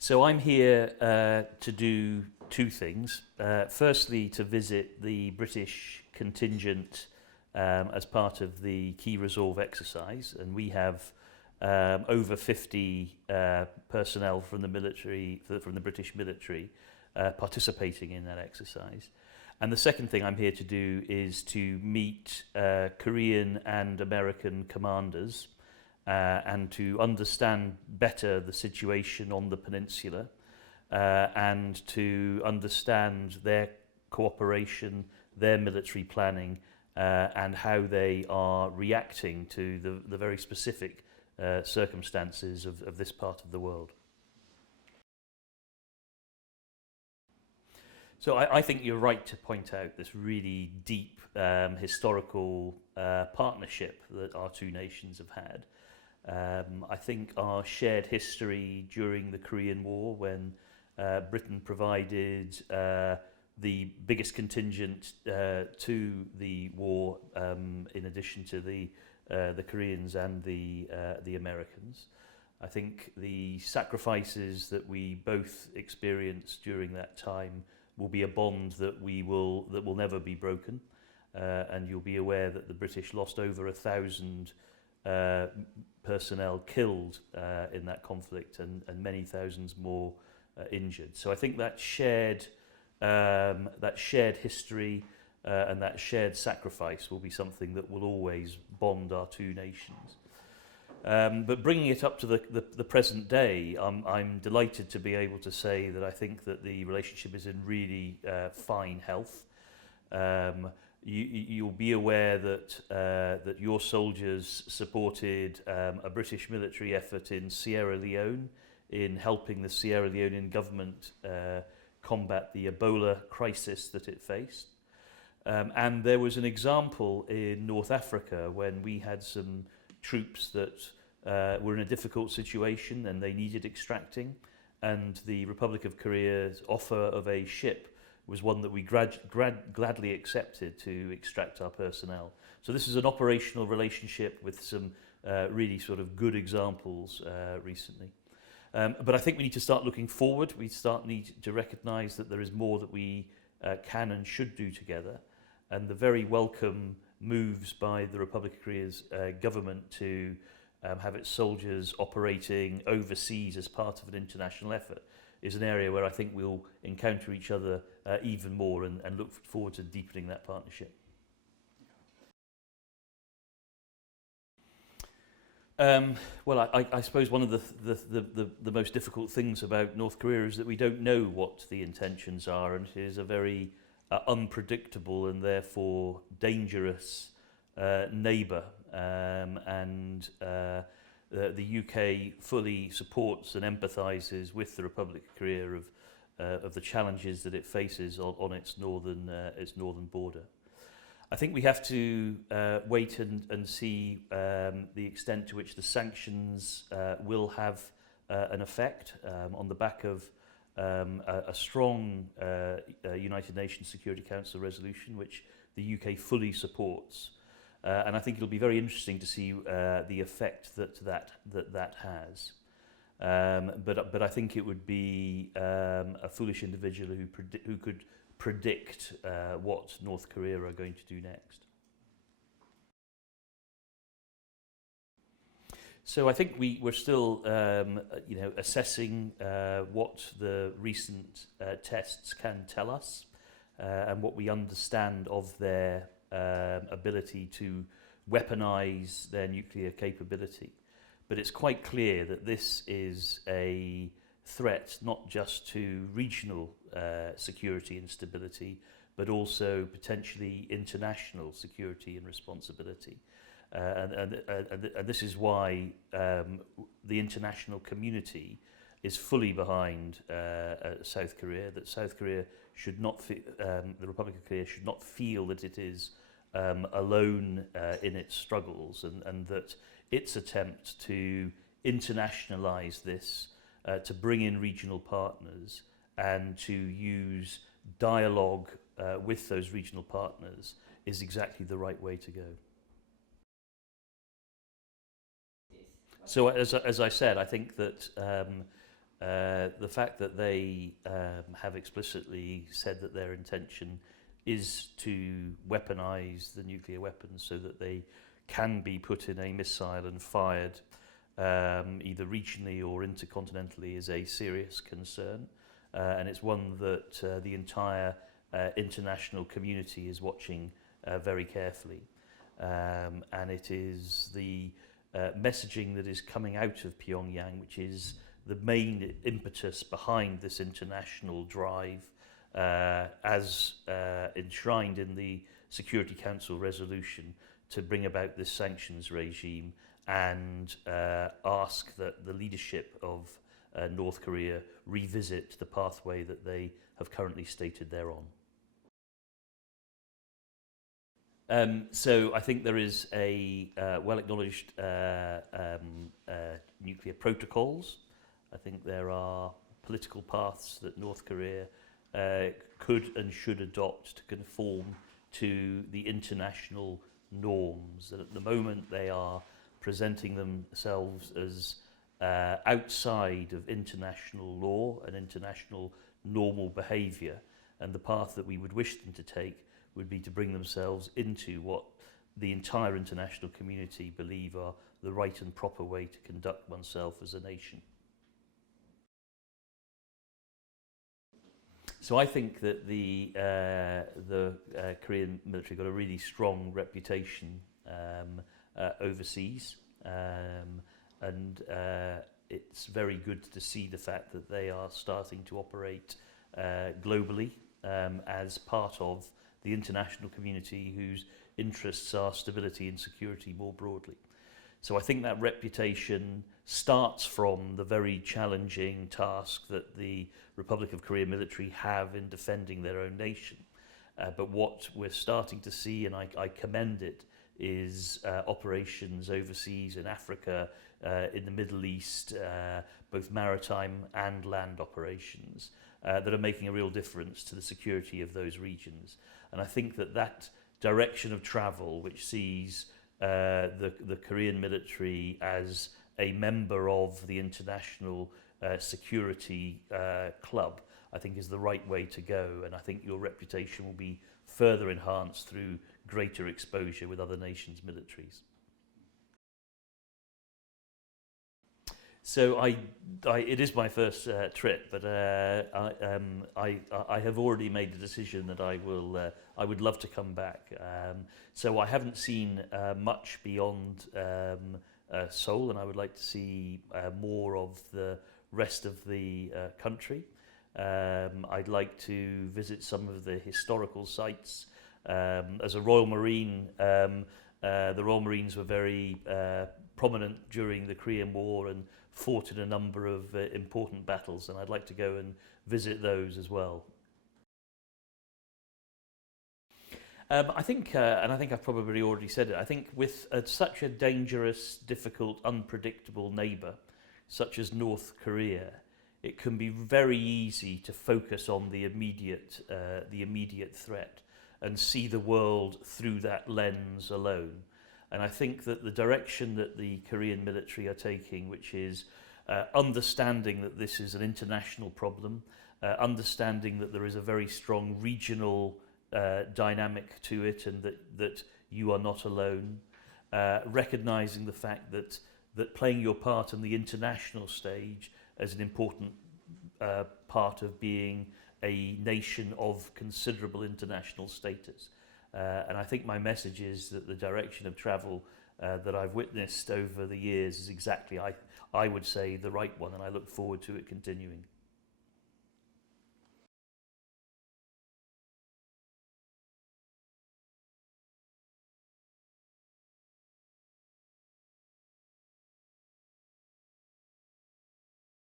So I'm here to do two things. Firstly, to visit the British contingent as part of the Key Resolve exercise, and we have over 50 personnel from the military, from the British military, participating in that exercise. And the second thing I'm here to do is to meet Korean and American commanders and to understand better the situation on the peninsula and to understand their cooperation, their military planning, and how they are reacting to the very specific circumstances of this part of the world. So I think you're right to point out this really deep historical partnership that our two nations have had. I think our shared history during the Korean War, when Britain provided the biggest contingent to the war, in addition to the Koreans and the Americans. I think the sacrifices that we both experienced during that time will be a bond that will never be broken, and you'll be aware that the British lost over 1,000 personnel killed in that conflict, and many thousands more injured. So I think that shared history and that shared sacrifice will be something that will always bond our two nations. But bringing it up to the present day, I'm delighted to be able to say that I think that the relationship is in really fine health. You'll be aware that your soldiers supported a British military effort in Sierra Leone in helping the Sierra Leonean government combat the Ebola crisis that it faced. And there was an example in North Africa when we had some troops that were in a difficult situation and they needed extracting, and the Republic of Korea's offer of a ship was one that we gladly accepted to extract our personnel. So this is an operational relationship with some really sort of good examples recently. But I think we need to start looking forward. We need to recognise that there is more that we can and should do together, and the very welcome moves by the Republic of Korea's government to have its soldiers operating overseas as part of an international effort is an area where I think we'll encounter each other even more and look forward to deepening that partnership. Well, I suppose one of the most difficult things about North Korea is that we don't know what the intentions are, and it is a very unpredictable and therefore dangerous neighbour. The UK fully supports and empathises with the Republic of Korea of the challenges that it faces on its northern border. I think we have to wait and see the extent to which the sanctions will have an effect on the back of a strong United Nations Security Council resolution, which the UK fully supports. And I think it'll be very interesting to see the effect that has. But I think it would be a foolish individual who could predict what North Korea are going to do next. So I think we're still assessing what the recent tests can tell us and what we understand of their ability to weaponize their nuclear capability. But it's quite clear that this is a threat not just to regional security and stability, but also potentially international security and responsibility. And this is why the international community is fully behind South Korea, that South Korea should not, the Republic of Korea should not feel that it is alone in its struggles, and that its attempt to internationalize this, to bring in regional partners and to use dialogue with those regional partners is exactly the right way to go. So as I said, I think that the fact that they have explicitly said that their intention is to weaponize the nuclear weapons so that they can be put in a missile and fired either regionally or intercontinentally is a serious concern. And it's one that the entire international community is watching very carefully. And it is the messaging that is coming out of Pyongyang, which is the main impetus behind this international drive, as enshrined in the Security Council resolution, to bring about this sanctions regime and ask that the leadership of North Korea revisit the pathway that they have currently stated they're on. So I think there is a well-acknowledged nuclear protocols. I think there are political paths that North Korea could and should adopt to conform to the international norms. And at the moment they are presenting themselves as outside of international law and international normal behaviour, and the path that we would wish them to take would be to bring themselves into what the entire international community believe are the right and proper way to conduct oneself as a nation. So I think that the Korean military got a really strong reputation overseas, and it's very good to see the fact that they are starting to operate globally as part of the international community whose interests are stability and security more broadly. So I think that reputation starts from the very challenging task that the Republic of Korea military have in defending their own nation. But what we're starting to see, and I commend it, is operations overseas in Africa, in the Middle East, both maritime and land operations that are making a real difference to the security of those regions. And I think that that direction of travel, which sees the Korean military as a member of the international security club, I think is the right way to go. And I think your reputation will be further enhanced through greater exposure with other nations' militaries. So it is my first trip, but I have already made the decision that I would love to come back. So I haven't seen much beyond Seoul, and I would like to see more of the rest of the country. I'd like to visit some of the historical sites. As a Royal Marine, the Royal Marines were very prominent during the Korean War and fought in a number of important battles, and I'd like to go and visit those as well. I think I've probably already said it, I think with such a dangerous, difficult, unpredictable neighbour, such as North Korea, it can be very easy to focus on the immediate threat and see the world through that lens alone. And I think that the direction that the Korean military are taking, which is understanding that this is an international problem, understanding that there is a very strong regional dynamic to it, and that you are not alone, recognising the fact that playing your part on the international stage as an important part of being a nation of considerable international status. And I think my message is that the direction of travel that I've witnessed over the years is exactly, I would say, the right one, and I look forward to it continuing.